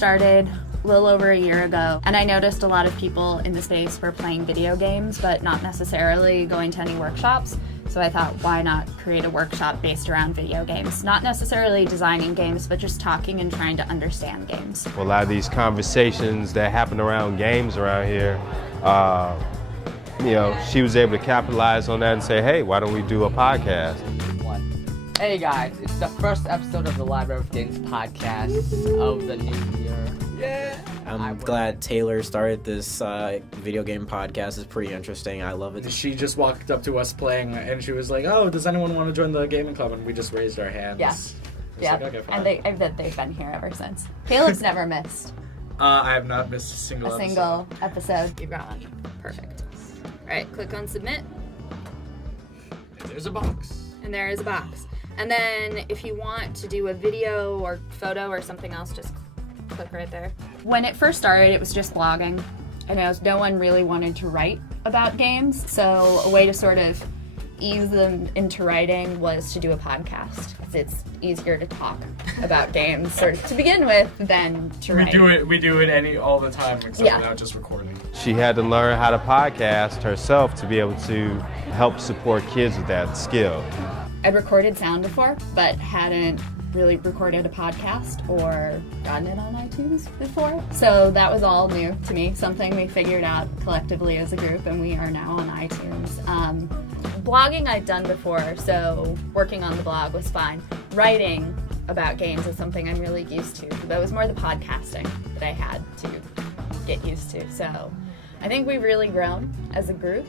started a little over a year ago, and I noticed a lot of people in the space were playing video games, but not necessarily going to any workshops. So I thought, why not create a workshop based around video games? Not necessarily designing games, but just talking and trying to understand games. Well, a lot of these conversations that happen around games around here, she was able to capitalize on that and say, hey, why don't we do a podcast? Hey guys, it's the first episode of the Library of Games podcast of the new year. Yeah. I'm glad Taylor started this video game podcast. It's pretty interesting. I love it. She just walked up to us playing, and she was like, "Oh, does anyone want to join the gaming club?" And we just raised our hands. Yeah. Yeah. Like, okay, fine. And I bet they've been here ever since. Caleb's never missed I have not missed a single episode. You've got one. Perfect. All right, click on submit, And there's a box. and there is a box. And then if you want to do a video or photo or something else, just click right there. When it first started, it was just blogging. I know no one really wanted to write about games, so a way to sort of ease them into writing was to do a podcast, because it's easier to talk about games sort of to begin with than to write. We do it all the time, except without just recording. She had to learn how to podcast herself to be able to help support kids with that skill. I'd recorded sound before, but hadn't really recorded a podcast or gotten it on iTunes before. So that was all new to me, something we figured out collectively as a group, and we are now on iTunes. Blogging I'd done before, so working on the blog was fine. Writing about games is something I'm really used to, but it was more the podcasting that I had to get used to. So I think we've really grown as a group.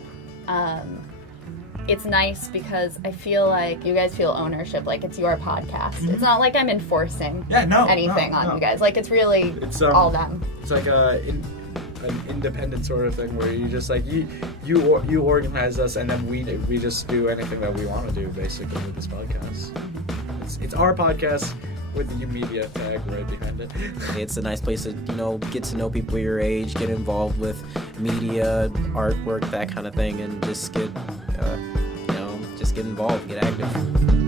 It's nice because I feel like you guys feel ownership, like it's your podcast. Mm-hmm. It's not like I'm enforcing anything on you guys. Like it's really all them. It's like an independent sort of thing where you just like you organize us, and then we just do anything that we want to do basically with this podcast. It's our podcast with the media tag right behind it. It's a nice place to get to know people your age, get involved with media, artwork, that kind of thing, and just get involved, get active.